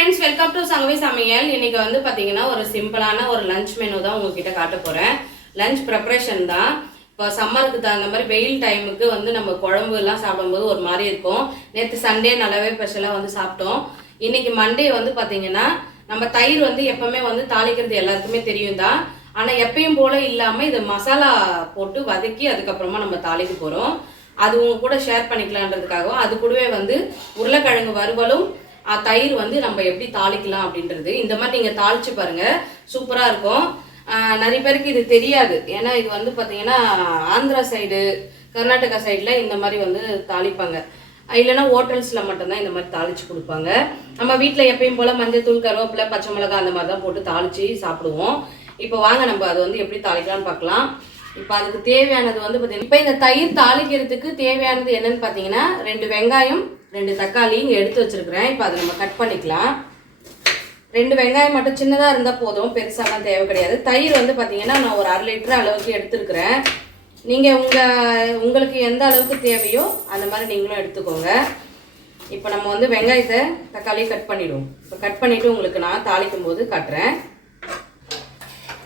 Friends welcome to Sangavi சமையல். இன்னைக்கு வந்து பார்த்தீங்கன்னா ஒரு சிம்பிளான ஒரு லஞ்ச் மெனு தான் உங்ககிட்ட காட்ட போகிறேன் லஞ்ச் ப்ரிப்ரேஷன் தான். இப்போ சம்மருக்கு தகுந்த மாதிரி வெயில் டைமுக்கு வந்து நம்ம குழம்பு எல்லாம் சாப்பிடும்போது ஒரு மாதிரி இருக்கும். நேற்று சண்டே நல்லாவே ஸ்பெஷலாக வந்து சாப்பிட்டோம். இன்னைக்கு மண்டே வந்து பார்த்தீங்கன்னா நம்ம தயிர் வந்து எப்பவுமே வந்து தாளிக்கிறது எல்லாருக்குமே தெரியும் தான். ஆனால் எப்பயும் போல இல்லாமல் இது மசாலா போட்டு வதக்கி அதுக்கப்புறமா நம்ம தாளிக்க போகிறோம் அது உங்க கூட ஷேர் பண்ணிக்கலான்றதுக்காகவும் அது கூடவே வந்து உருளைக்கிழங்கு வறுவலும் தயிர் வந்து நம்ம எப்படி தாளிக்கலாம் அப்படின்றது. இந்த மாதிரி நீங்கள் தாளித்து பாருங்கள் சூப்பராக இருக்கும். நிறைய பேருக்கு இது தெரியாது. ஏன்னா இது வந்து பார்த்தீங்கன்னா ஆந்திரா சைடு கர்நாடகா சைடில் இந்த மாதிரி வந்து தாளிப்பாங்க. இல்லைன்னா ஹோட்டல்ஸில் மட்டும்தான் இந்த மாதிரி தாளித்து கொடுப்பாங்க. நம்ம வீட்டில் எப்பயும் போல் மஞ்சள் தூள் கருவேப்பிலை பச்சை மிளகா அந்த மாதிரி தான் போட்டு தாளித்து சாப்பிடுவோம். இப்போ வாங்க நம்ம அது வந்து எப்படி தாளிக்கலாம்னு பார்க்கலாம். இப்போ அதுக்கு தேவையானது வந்து பார்த்தீங்கன்னா இப்போ இந்த தயிர் தாளிக்கிறதுக்கு தேவையானது என்னன்னு பார்த்தீங்கன்னா ரெண்டு வெங்காயம் ரெண்டு தக்காளி இங்கே எடுத்து வச்சுருக்குறேன். இப்போ அதை நம்ம கட் பண்ணிக்கலாம். ரெண்டு வெங்காயம் மட்டும் சின்னதாக இருந்தால் போதும். பெருசாலாம் தேவை கிடையாது. தயிர் வந்து பார்த்தீங்கன்னா நான் ஒரு அரை லிட்டர் அளவுக்கு எடுத்துருக்குறேன். நீங்கள் உங்கள் உங்களுக்கு எந்த அளவுக்கு தேவையோ அந்த மாதிரி நீங்களும் எடுத்துக்கோங்க. இப்போ நம்ம வந்து வெங்காயத்தை தக்காளியை கட் பண்ணிவிடுவோம் இப்போ கட் பண்ணிவிட்டு உங்களுக்கு நான் தாளிக்கும் போது காட்டுறேன்.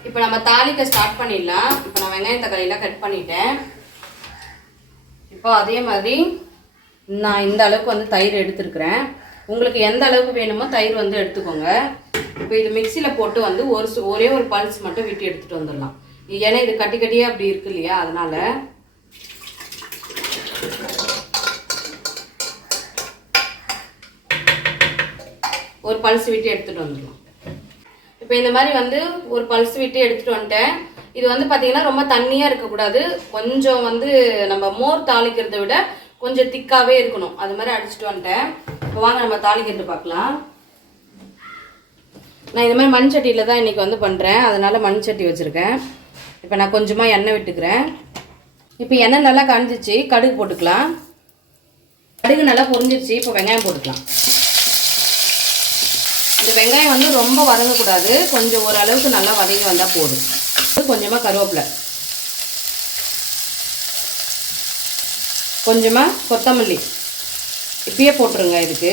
இப்போ நம்ம தாளிக்க ஸ்டார்ட் பண்ணிடலாம். இப்போ நான் வெங்காயம் தக்காளியெலாம் கட் பண்ணிட்டேன். இப்போ அதே மாதிரி நான் இந்த அளவுக்கு வந்து தயிர் எடுத்துருக்குறேன். உங்களுக்கு எந்த அளவுக்கு வேணுமோ தயிர் வந்து எடுத்துக்கோங்க. இப்போ இது மிக்சியில் போட்டு வந்து ஒரு சு- ஒரே ஒரு பல்ஸ் மட்டும் விட்டு எடுத்துகிட்டு வந்துடலாம். ஏன்னா இது கட்டி கட்டியாக அப்படி இருக்கு இல்லையா? அதனால் ஒரு பல்ஸ் விட்டு எடுத்துகிட்டு வந்துடலாம். இப்போ இந்த மாதிரி வந்து ஒரு பல்ஸ் விட்டு எடுத்துகிட்டு வந்துட்டேன். இது வந்து பார்த்தீங்கன்னா ரொம்ப தண்ணியாக இருக்கக்கூடாது. கொஞ்சம் வந்து நம்ம மோர் தாளிக்கிறதை விட கொஞ்சம் திக்காகவே இருக்கணும். அது மாதிரி அடிச்சுட்டு வந்துட்டேன். இப்போ வாங்க நம்ம தாளிக்கிறது பார்க்கலாம். நான் இந்த மாதிரி மண் சட்டியில் தான் இன்றைக்கி வந்து பண்ணுறேன் அதனால் மண் சட்டி வச்சுருக்கேன். இப்போ நான் கொஞ்சமாக எண்ணெய் விட்டுக்கிறேன். இப்போ எண்ணெய் நல்லா காஞ்சிச்சு. கடுகு போட்டுக்கலாம். கடுகு நல்லா பொரிஞ்சிருச்சு. இப்போ வெங்காயம் போட்டுக்கலாம். இந்த வெங்காயம் வந்து ரொம்ப வதங்கக்கூடாது. கொஞ்சம் ஓரளவுக்கு நல்லா வதங்கி வந்தால் போதும். கொஞ்சமாக கருவேப்பிலை. கொஞ்சமாக கொத்தமல்லி. இப்பயே போட்டுருங்க இதுக்கு.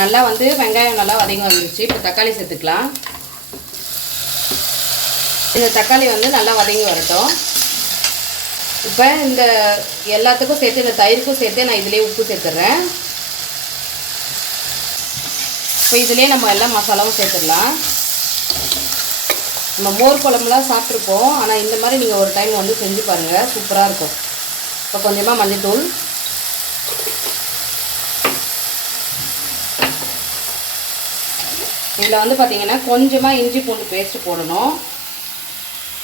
நல்லா வந்து வெங்காயம் நல்லா வதங்கி வந்துருச்சு. இப்போ தக்காளி சேர்த்துக்கலாம். இந்த தக்காளி வந்து நல்லா வதங்கி வரட்டும். இப்போ இந்த எல்லாத்துக்கும் சேர்த்து இந்த தயிருக்கும் சேர்த்து நான் இதுலேயே உப்பு சேர்த்துட்றேன் இப்போ இதுலேயே நம்ம எல்லா மசாலாவும் சேர்த்துடலாம். நம்ம மோர் குழம்புலாம் சாப்பிட்ருப்போம் ஆனால் இந்த மாதிரி நீங்கள் ஒரு டைம் வந்து செஞ்சு பாருங்கள் சூப்பராக இருக்கும். இப்போ கொஞ்சமாக மஞ்சள்தூள் இதில் வந்து பார்த்திங்கன்னா கொஞ்சமாக இஞ்சி பூண்டு பேஸ்ட் போடணும்.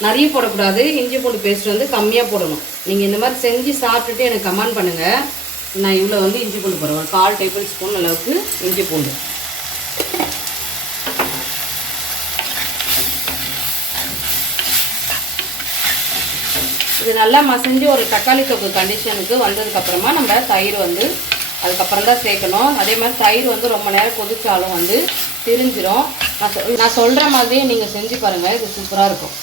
நிறைய போடக்கூடாது. இஞ்சி பூண்டு பேஸ்ட் வந்து கம்மியாக போடணும். நீங்கள் இந்த மாதிரி செஞ்சு சாப்பிட்டுட்டு எனக்கு கமெண்ட் பண்ணுங்கள் நான் இவ்வளோ வந்து இஞ்சி பூண்டு போடுவேன் கால் டேபிள் ஸ்பூன் அளவுக்கு இஞ்சி பூண்டு. இது நல்லா மசிஞ்சு ஒரு தக்காளி தொக்கு கண்டிஷனுக்கு வந்ததுக்கப்புறமா நம்ம தயிர் வந்து அதுக்கப்புறம் தான் சேர்க்கணும். அதே மாதிரி தயிர் வந்து ரொம்ப நேரம் கொதிச்சாலும் வந்து திரிஞ்சிடும் நான் சொல் நான் சொல்கிற மாதிரியே நீங்கள் செஞ்சு பாருங்கள் இது சூப்பராக இருக்கும்.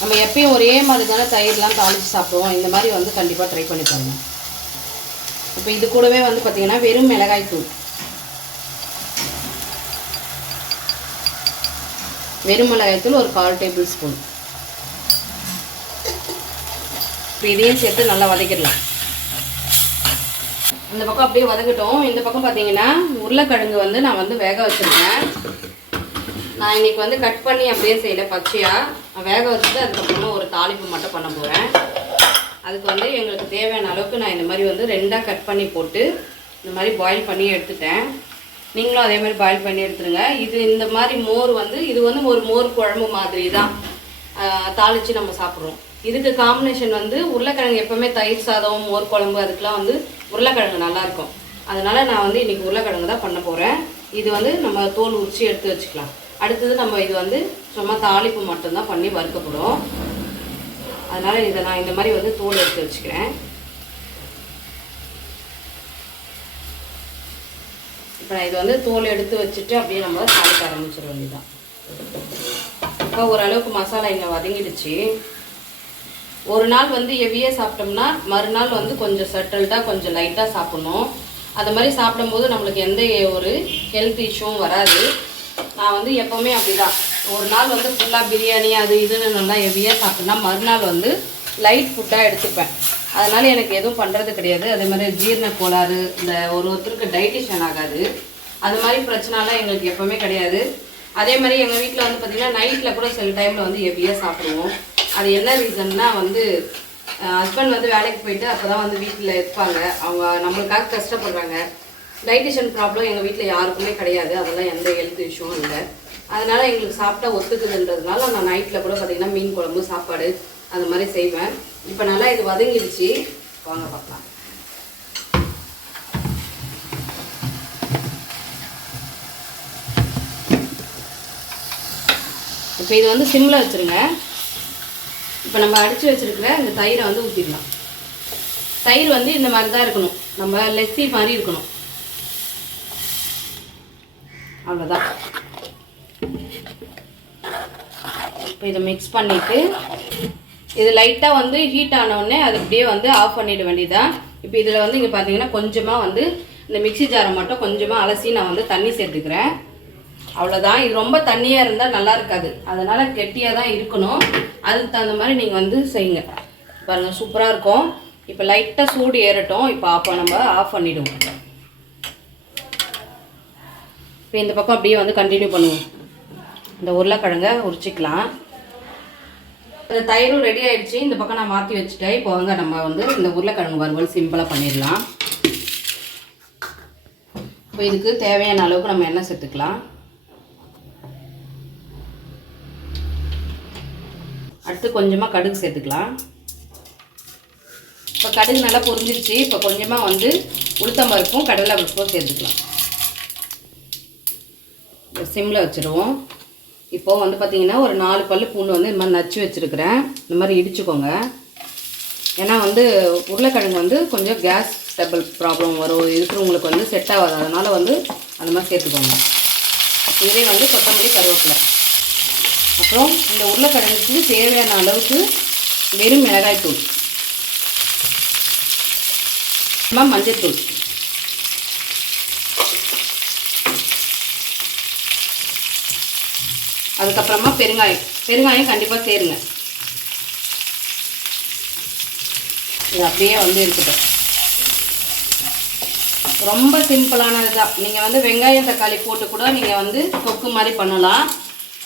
நம்ம எப்பயும் ஒரே மாதிரி தானே தயிர்லாம் தாளித்து சாப்பிடுவோம். இந்த மாதிரி வந்து கண்டிப்பாக ட்ரை பண்ணி பாருங்கள் இப்போ இது கூடவே வந்து பார்த்திங்கன்னா வெறும் மிளகாய் தூள். வெறும் மிளகாய் தூள் ஒரு கால் டேபிள் ஸ்பூன். இப்போ இதையும் சேர்த்து நல்லா வதக்கிடலாம். இந்த பக்கம் அப்படியே வதக்கட்டும் இந்த பக்கம் பார்த்தீங்கன்னா உருளைக்கிழங்கு வந்து நான் வந்து வேக வச்சுருக்கேன். நான் இன்னைக்கு வந்து கட் பண்ணி அப்படியே செய்யல பச்சையாக நான் வேக வச்சுட்டு அதுக்கப்புறமா ஒரு தாளிப்பு மட்டும் பண்ண போகிறேன் அதுக்கு வந்து எங்களுக்கு தேவையான அளவுக்கு நான் இந்த மாதிரி வந்து ரெண்டாக கட் பண்ணி போட்டு இந்த மாதிரி பாயில் பண்ணி எடுத்துட்டேன். நீங்களும் அதே மாதிரி பாயில் பண்ணி எடுத்துருங்க. இது இந்த மாதிரி மோர் வந்து இது வந்து ஒரு மோர் குழம்பு மாதிரி தான் தாளித்து நம்ம சாப்பிட்றோம். இதுக்கு காம்பினேஷன் வந்து உருளைக்கிழங்கு எப்பவுமே தயிர் சாதம் மோர் குழம்பு அதுக்கெலாம் வந்து உருளைக்கிழங்கு நல்லாயிருக்கும். அதனால் நான் வந்து இன்றைக்கி உருளைக்கிழங்கு தான் பண்ண போகிறேன் இது வந்து நம்ம தோல் உரிச்சி எடுத்து வச்சுக்கலாம். அடுத்தது நம்ம இது வந்து சும்மா தாளிப்பு மட்டும்தான் பண்ணி வறுக்க போகிறோம் அதனால் இதை நான் இந்த மாதிரி வந்து தோல் எடுத்து வச்சுக்கிறேன். இப்போ நான் இது வந்து தோல் எடுத்து வச்சுட்டு அப்படியே நம்ம தாளிக்க ஆரம்பிச்சிட வேண்டியதான் இப்போ ஓரளவுக்கு மசாலா இங்கே வதங்கிடுச்சு. ஒரு நாள் வந்து ஹெவியாக சாப்பிட்டோம்னா மறுநாள் வந்து கொஞ்சம் செட்டில்டாக கொஞ்சம் லைட்டாக சாப்பிட்ணும். அது மாதிரி சாப்பிடும்போது நம்மளுக்கு எந்த ஒரு ஹெல்த் இஷ்யூவும் வராது. நான் வந்து எப்போவுமே அப்படிதான். ஒரு நாள் வந்து ஃபுல்லாக பிரியாணி அது இதுன்னு நல்லா ஹெவியாக சாப்பிட்டோம்னா மறுநாள் வந்து லைட் ஃபுட்டாக எடுத்துப்பேன். அதனால் எனக்கு எதுவும் பண்ணுறது கிடையாது. அதே மாதிரி ஜீரண கோளாறு இந்த ஒரு ஒருத்தருக்கு டைட்டிஷன் ஆகாது. அது மாதிரி பிரச்சனைலாம் எங்களுக்கு எப்போவுமே கிடையாது. அதே மாதிரி எங்கள் வீட்டில் வந்து பார்த்திங்கன்னா நைட்டில் கூட சில டைமில் வந்து ஹெவியாக சாப்பிடுவோம். அது என்ன ரீசன்னா வந்து ஹஸ்பண்ட் வந்து வேலைக்கு போயிட்டு அப்போ தான் வந்து வீட்டில் இருப்பாங்க. அவங்க நம்மளுக்காக கஷ்டப்படுறாங்க. டைட்டிஷன் ப்ராப்ளம் எங்கள் வீட்டில் யாருக்குமே கிடையாது. அதெல்லாம் எந்த ஹெல்த் இஷ்யூவும் இல்லை. அதனால் எங்களுக்கு சாப்பிட்டா ஒத்துக்குதுன்றதுனால நான் நைட்டில் கூட பார்த்தீங்கன்னா மீன் குழம்பு சாப்பாடு அது மாதிரி செய்வேன். இப்போ நல்லா இது வதங்கிடுச்சு. வாங்க பார்க்கலாம் இப்போ இது வந்து சிம்மில் வச்சுருங்க. இப்போ நம்ம அடித்து வச்சுருக்கிற இந்த தயிரை வந்து ஊற்றிடலாம் தயிர் வந்து இந்த மாதிரி தான் இருக்கணும். நம்ம லெஸ்ஸி மாதிரி இருக்கணும். அவ்வளோதான் இப்போ இதை மிக்ஸ் பண்ணிவிட்டு இது லைட்டாக வந்து ஹீட் ஆனவுடனே அது அப்படியே வந்து ஆஃப் பண்ணிட வேண்டியதான் இப்போ இதில் வந்து இங்கே பார்த்தீங்கன்னா கொஞ்சமாக வந்து இந்த மிக்ஸி ஜாரை மட்டும் கொஞ்சமாக அலசி நான் வந்து தண்ணி சேர்த்துக்கிறேன். அவ்வளோதான் இது ரொம்ப தண்ணியாக இருந்தால் நல்லா இருக்காது. அதனால் கெட்டியாக தான் இருக்கணும். அதுக்கு தகுந்த மாதிரி நீங்கள் வந்து செய்யுங்க. பாருங்கள் சூப்பராக இருக்கும். இப்போ லைட்டாக சூடு ஏறட்டும். இப்போ ஆஃப் நம்ம ஆஃப் பண்ணிவிடுவோம் இப்போ இந்த பக்கம் அப்படியே வந்து கண்டினியூ பண்ணுவோம். இந்த உருளைக்கிழங்க உரிச்சிக்கலாம். இந்த தயிரும் ரெடி ஆயிடுச்சு. இந்த பக்கம் நான் மாற்றி வச்சுட்டேன். இப்போ வந்து நம்ம வந்து இந்த உருளைக்கிழங்கு வறுவல் சிம்பிளாக பண்ணிடலாம். இப்போ இதுக்கு தேவையான அளவுக்கு நம்ம எண்ணெய் சேர்த்துக்கலாம். அடுத்து கொஞ்சமாக கடுகு சேர்த்துக்கலாம். இப்போ கடுகு நல்லா பொரிஞ்சிருச்சு. இப்போ கொஞ்சமாக வந்து உளுத்தம் பருப்பும் கடலை பருப்பும் சேர்த்துக்கலாம். சிம்மில் வச்சுருவோம். இப்போ வந்து பார்த்திங்கன்னா ஒரு நாலு பல்லு பூண்டு வந்து இந்த மாதிரி நச்சு வச்சுருக்கிறேன். இந்த மாதிரி இடிச்சுக்கோங்க. ஏன்னா வந்து உருளைக்கிழங்கு வந்து கொஞ்சம் கேஸ் டபுள் ப்ராப்ளம் வரும். இருக்கிறவங்களுக்கு வந்து செட் ஆகாது. அதனால் வந்து அந்த மாதிரி சேர்த்துக்கோங்க. இதுலேயே வந்து கொத்தமல்லி கருவேப்பிலை. அப்புறம் இந்த உருளைக்கிழங்குக்கு தேவையான அளவுக்கு வெறும் மிளகாய்த்தூள் மஞ்சத்தூள் அதுக்கப்புறமா பெருங்காயம். பெருங்காயம் கண்டிப்பாக சேருங்க. இது அப்படியே வந்து இருக்கட்டும். ரொம்ப சிம்பிளானது தான் நீங்கள் வந்து வெங்காயம் தக்காளி போட்டு கூட நீங்கள் வந்து தொக்கு மாதிரி பண்ணலாம்.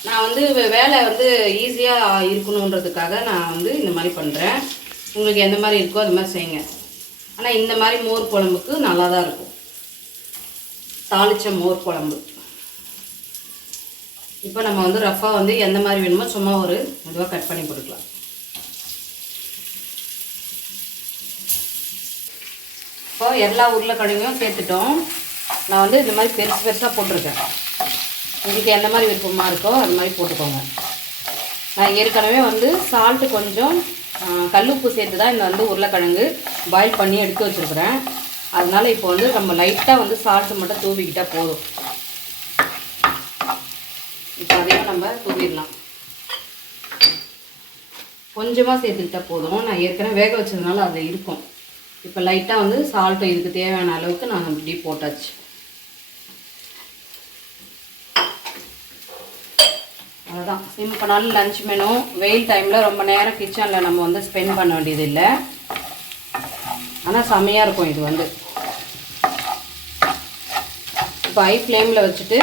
நான் வந்து வேலை வந்து ஈஸியாக இருக்கணுன்றதுக்காக நான் வந்து இந்த மாதிரி பண்ணுறேன் உங்களுக்கு எந்த மாதிரி இருக்கோ அது மாதிரி செய்யுங்க. ஆனால் இந்த மாதிரி மோர் குழம்புக்கு நல்லா தான் இருக்கும். தாளிச்ச மோர் குழம்பு. இப்போ நம்ம வந்து ரஃபாக வந்து எந்த மாதிரி வேணுமோ சும்மா ஒரு இதுவாக கட் பண்ணி கொடுக்கலாம் இப்போ எல்லா உருளைக்கிழங்கையும் சேர்த்துட்டோம். நான் வந்து இந்த மாதிரி பெருசு பெருசாக போட்டிருக்கேன். உங்களுக்கு எந்த மாதிரி விருப்பமாக இருக்கோ அது மாதிரி போட்டுக்கோங்க. நான் ஏற்கனவே வந்து சால்ட்டு கொஞ்சம் கல்லுப்பு சேர்த்து தான் இந்த வந்து உருளைக்கிழங்கு பாயில் பண்ணி எடுத்து வச்சுருக்குறேன். அதனால் இப்போ வந்து நம்ம லைட்டாக வந்து சால்ட்டு மட்டும் தூவிக்கிட்டால் போதும். இப்போ அதையும் நம்ம தூவிடலாம். கொஞ்சமாக சேர்த்துக்கிட்டா போதும். நான் ஏற்கனவே வேக வச்சதுனால அதில் இருக்கும். இப்போ லைட்டாக வந்து சால்ட்டு இதுக்கு தேவையான அளவுக்கு நான் இப்படி போட்டாச்சு. அவ்வளோதான் சிம்பிளான லஞ்ச் மெனு வெயில் டைமில் ரொம்ப நேரம் கிச்சனில் நம்ம வந்து ஸ்பெண்ட் பண்ண வேண்டியது இல்லை ஆனால் செம்மையாக இருக்கும் இது வந்து. இப்போ ஹை ஃப்ளேமில் வச்சுட்டு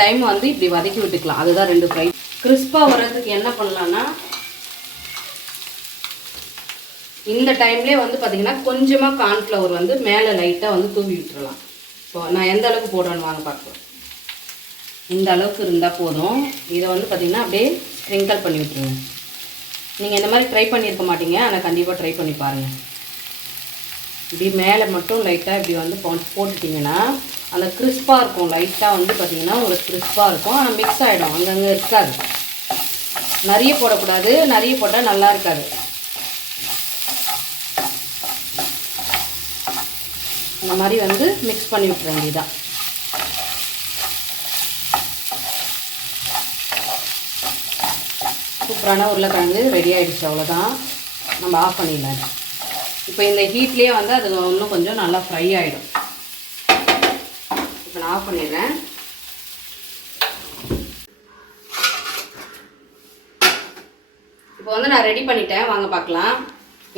டைம் வந்து இப்படி வதக்கி விட்டுக்கலாம். அதுதான் ரெண்டு ஃப்ரை கிறிஸ்பாக வர்றதுக்கு என்ன பண்ணலான்னா இந்த டைம்லேயே வந்து பார்த்தீங்கன்னா கொஞ்சமாக கார்ன்ஃப்ளவர் வந்து மேலே லைட்டாக வந்து தூவி விட்டுறலாம். இப்போ நான் எந்த அளவுக்கு போடுறேன்னு வாங்க பார்க்கலாம். இந்த அளவுக்கு இருந்தால் போதும். இதை வந்து பார்த்திங்கன்னா அப்படியே ஸ்ப்ரிங்கிள் பண்ணி விட்டுருங்க. நீங்கள் இந்த மாதிரி ட்ரை பண்ணியிருக்க மாட்டீங்க. ஆனால் கண்டிப்பாக ட்ரை பண்ணி பாருங்கள் இப்படி மேலே மட்டும் லைட்டாக இப்படி வந்து போட்டுட்டிங்கன்னா அந்த கிறிஸ்பாக இருக்கும். லைட்டாக வந்து பார்த்தீங்கன்னா உங்களுக்கு கிறிஸ்பாக இருக்கும். ஆனால் மிக்ஸ் ஆகிடும் அங்கங்கே இருக்காது. நிறைய போடக்கூடாது. நிறைய போட்டால் நல்லா இருக்காது. இந்த மாதிரி வந்து மிக்ஸ் பண்ணி விட்டுற வேண்டியதான் சூப்பரான உருளைக்கிழங்கு ரெடி ஆகிடுச்சு அவ்வளோதான் நம்ம ஆஃப் பண்ணிடலாம் இப்போ இந்த ஹீட்லேயே வந்து அது இன்னும் கொஞ்சம் நல்லா ஃப்ரை ஆகிடும் இப்போ நான் ஆஃப் பண்ணிடுறேன். இப்போ வந்து நான் ரெடி பண்ணிட்டேன். வாங்க பார்க்கலாம்.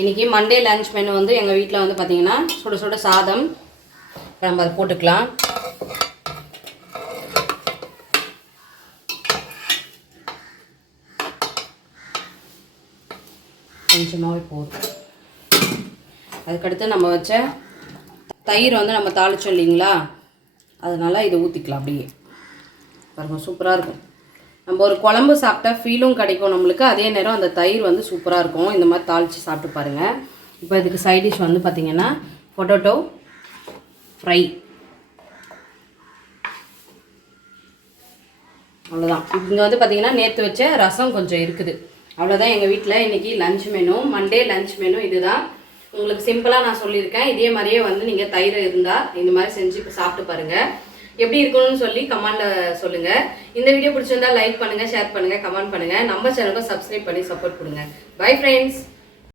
இன்றைக்கி மண்டே லஞ்ச் மெனு வந்து எங்கள் வீட்டில் வந்து பார்த்திங்கன்னா சுட சுட சாதம். நம்ம அதை போட்டுக்கலாம். கொஞ்சமாகவே போதும். அதுக்கடுத்து நம்ம வச்ச தயிர் வந்து நம்ம தாளிச்சோம் இல்லைங்களா? அதனால் இதை ஊற்றிக்கலாம் அப்படியே. பாருங்க சூப்பராக இருக்கும். நம்ம ஒரு குழம்பு சாப்பிட்டா ஃபீலும் கிடைக்கும் நம்மளுக்கு. அதே நேரம் அந்த தயிர் வந்து சூப்பராக இருக்கும். இந்த மாதிரி தாளித்து சாப்பிட்டு பாருங்கள் இப்போ இதுக்கு சைட் டிஷ் வந்து பார்த்திங்கன்னா பொட்டோட்டோ ஃப்ரை அவ்வளோதான் இங்கே வந்து பார்த்திங்கன்னா நேற்று வச்ச ரசம் கொஞ்சம் இருக்குது. அவ்வளோதான் எங்கள் வீட்டில் இன்றைக்கி lunch menu Monday lunch menu இதுதான். உங்களுக்கு சிம்பிளாக நான் சொல்லியிருக்கேன். இதே மாதிரியே வந்து நீங்கள் தயிர் இருந்தால் இந்த மாதிரி செஞ்சு இப்போ சாப்பிட்டு பாருங்கள் எப்படி இருக்கணும்னு சொல்லி கமெண்டில் சொல்லுங்கள் இந்த வீடியோ பிடிச்சிருந்தா லைக் பண்ணுங்கள் ஷேர் பண்ணுங்கள் கமெண்ட் பண்ணுங்கள் நம்ம சேனலுக்கும் சப்ஸ்கிரைப் பண்ணி சப்போர்ட் கொடுங்க. Bye friends